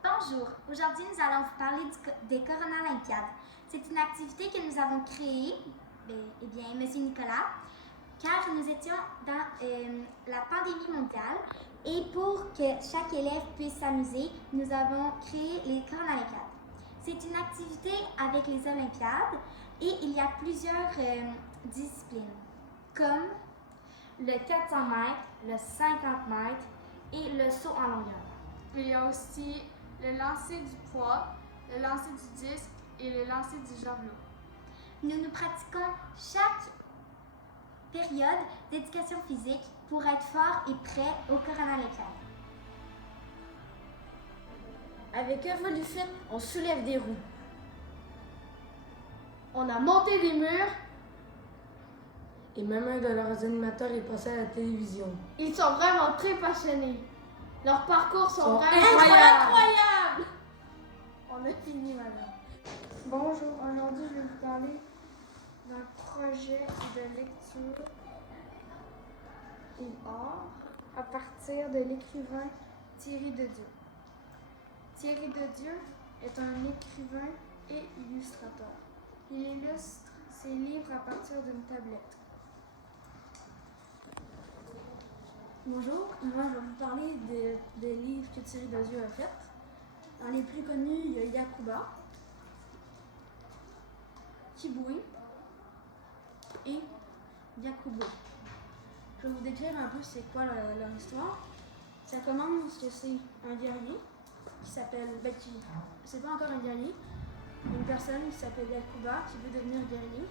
Bonjour, aujourd'hui nous allons vous parler des Coronalympiades. C'est une activité que nous avons créée, Monsieur Nicolas, car nous étions dans la pandémie mondiale et pour que chaque élève puisse s'amuser, nous avons créé les Coronalympiades. C'est une activité avec les Olympiades et il y a plusieurs disciplines, comme le 400 mètres, le 50 mètres et le saut en longueur. Il y a aussi le lancer du poids, le lancer du disque et le lancer du javelot. Nous pratiquons chaque période d'éducation physique pour être fort et prêt au Coronalympiades. Avec Evolufit, on soulève des roues. On a monté des murs. Et même un de leurs animateurs est passé à la télévision. Ils sont vraiment très passionnés. Leurs parcours sont vraiment incroyables! On a fini, madame. Bonjour, aujourd'hui je vais vous parler d'un projet de lecture et art à partir de l'écrivain Thierry Dedieu. Thierry Dedieu est un écrivain et illustrateur. Il illustre ses livres à partir d'une tablette. Bonjour, moi je vais vous parler des livres que Thierry Dedieu a fait. Dans les plus connus, il y a Yacouba, Kiboué et Yacouba. Je vais vous décrire un peu c'est quoi leur histoire. Ça commence que c'est un guerrier qui s'appelle, c'est pas encore un guerrier, une personne qui s'appelle Yacouba qui veut devenir guerrier,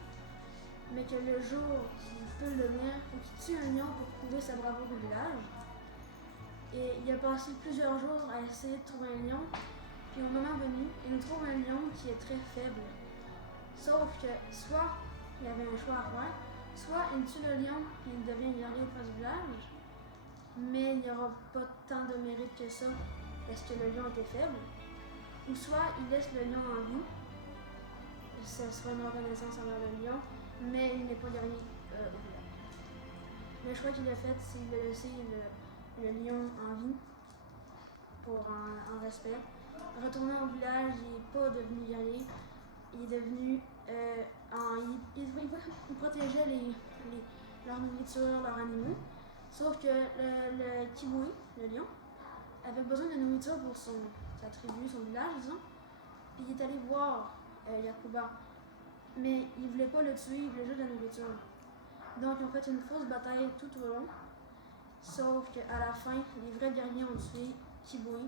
mais que le jour qu'il peut le devenir, il faut qu'il tue un lion pour prouver sa bravoure au village. Et il a passé plusieurs jours à essayer de trouver un lion, puis au moment venu, il nous trouve un lion qui est très faible. Sauf que soit il y avait un choix à faire, soit il tue le lion et il devient guerrier auprès du village, mais il n'y aura pas tant de mérite que ça parce que le lion était faible, ou soit il laisse le lion en vie, ça sera une reconnaissance envers le lion, mais il n'est pas guerrier au village. Le choix qu'il a fait, c'est de laisser le lion en vie pour en respect. Retourner au village, il n'est pas devenu guerrier, il est devenu il protégeait leur nourriture, leurs animaux. Sauf que le kiboui, le lion, avait besoin de nourriture pour sa tribu, son village, disons. Puis il est allé voir Yacouba. Mais il voulait pas le tuer, il voulait juste de la nourriture. Donc ils ont fait une fausse bataille tout au long. Sauf qu'à la fin, les vrais guerriers ont tué Kiboué.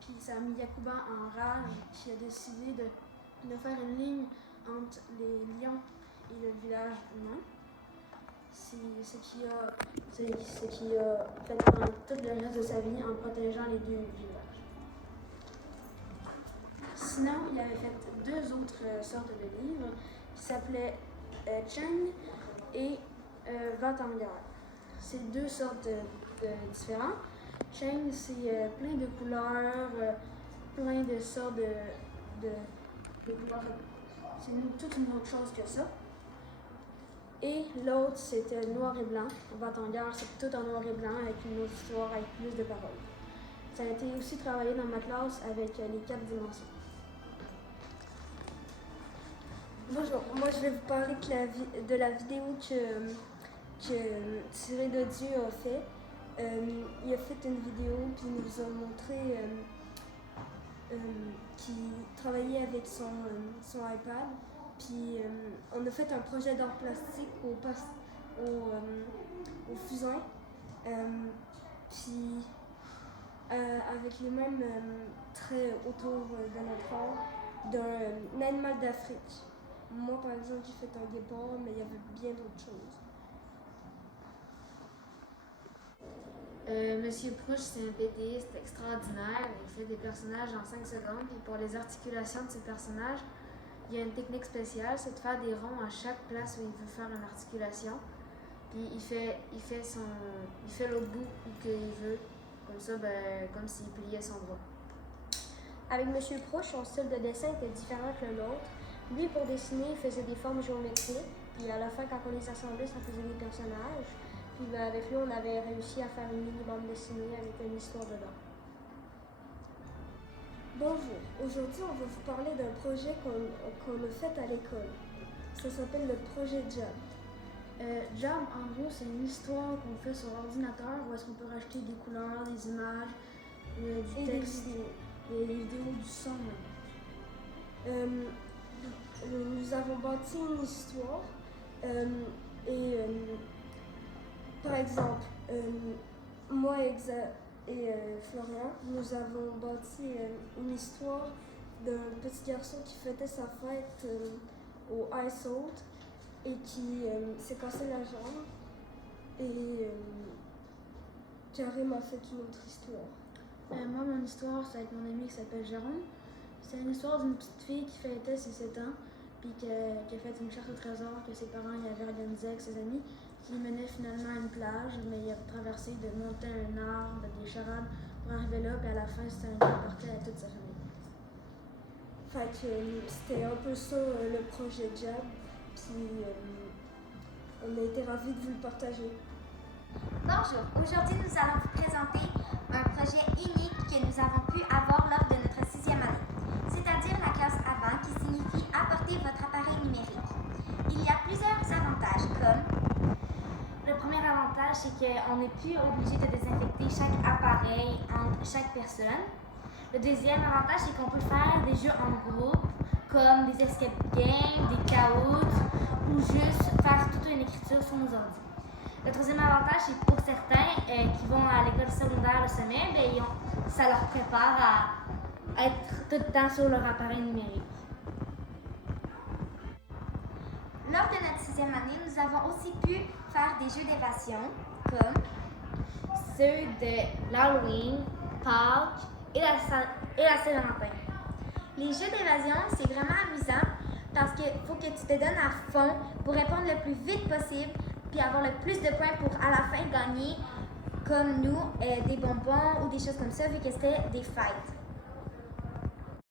Puis ça a mis Yacouba en rage, qui a décidé de faire une ligne entre les lions et le village humain. C'est ce qui a fait pendant tout le reste de sa vie en protégeant les deux villages. Sinon, il avait fait deux autres sortes de livres qui s'appelaient Cheng et Va-t'en-guerre. C'est deux sortes différentes. Cheng, c'est plein de couleurs, plein de sortes de couleurs. C'est toute une autre chose que ça. Et l'autre, c'était noir et blanc. Va-t'en-guerre, c'est tout en noir et blanc avec une autre histoire, avec plus de paroles. Ça a été aussi travaillé dans ma classe avec les 4 dimensions. Bonjour, moi je vais vous parler de la vidéo que Thierry Dedieu a fait. Il a fait une vidéo puis il nous a montré qu'il travaillait avec son iPad. Puis on a fait un projet d'art plastique au fusain. Puis avec les mêmes traits autour de notre corps d'un animal d'Afrique. Moi, par exemple, j'ai fait un guépard, mais il y avait bien d'autres choses. Monsieur Prouche, c'est un BDiste extraordinaire. Il fait des personnages en 5 secondes. Puis pour les articulations de ces personnages, il y a une technique spéciale, c'est de faire des ronds à chaque place où il veut faire une articulation. Puis il fait l'autre bout où qu'il veut. Comme ça, comme s'il pliait son bras. Avec Monsieur Prouche, son style de dessin était différent que le nôtre. Lui, pour dessiner, il faisait des formes géométriques. Puis à la fin, quand on les assemblait, ça faisait des personnages. Puis avec lui, on avait réussi à faire une mini-bande dessinée avec une histoire dedans. Bonjour, aujourd'hui on va vous parler d'un projet qu'on a fait à l'école. Ça s'appelle le projet Jam. Jam, en gros, c'est une histoire qu'on fait sur ordinateur où est-ce qu'on peut rajouter des couleurs, des images, du Et texte, des vidéos. des vidéos, du son même. Nous avons bâti une histoire par exemple, moi et Florian, nous avons bâti une histoire d'un petit garçon qui fêtait sa fête au Ice Out et qui s'est cassé la jambe. Et Karim a fait une autre histoire. Moi, mon histoire, c'est avec mon ami qui s'appelle Jérôme. C'est une histoire d'une petite fille qui fêtait ses 7 ans, puis qui a fait une chasse au trésor que ses parents y avaient organisée avec ses amis, qui menait finalement à une plage, mais il a traversé de monter un arbre, des charades pour arriver là, puis à la fin, c'était un qui partait à toute sa famille. Fait que c'était un peu ça le projet Jam, puis on a été ravis de vous le partager. Bonjour, aujourd'hui nous allons vous présenter un projet unique que nous avons pu avoir lors de notre 6e année, c'est-à-dire la classe avant qui signifie apporter votre appareil numérique. Il y a plusieurs avantages comme Le premier avantage, c'est qu'on n'est plus obligé de désinfecter chaque appareil entre chaque personne. Le deuxième avantage, c'est qu'on peut faire des jeux en groupe, comme des escape games, des caouts, ou juste faire toute une écriture sur nos ordi. Le troisième avantage, c'est pour certains qui vont à l'école secondaire le semaine, ça leur prépare à être tout le temps sur leur appareil numérique. lors de notre 6e année, nous avons aussi pu faire des jeux d'évasion comme Ceux de l'Halloween, Pâques et la Saint-Valentin. les jeux d'évasion. C'est vraiment amusant parce qu'il faut que tu te donnes à fond pour répondre le plus vite possible puis avoir le plus de points pour à la fin gagner comme nous des bonbons ou des choses comme ça vu que c'était des fêtes.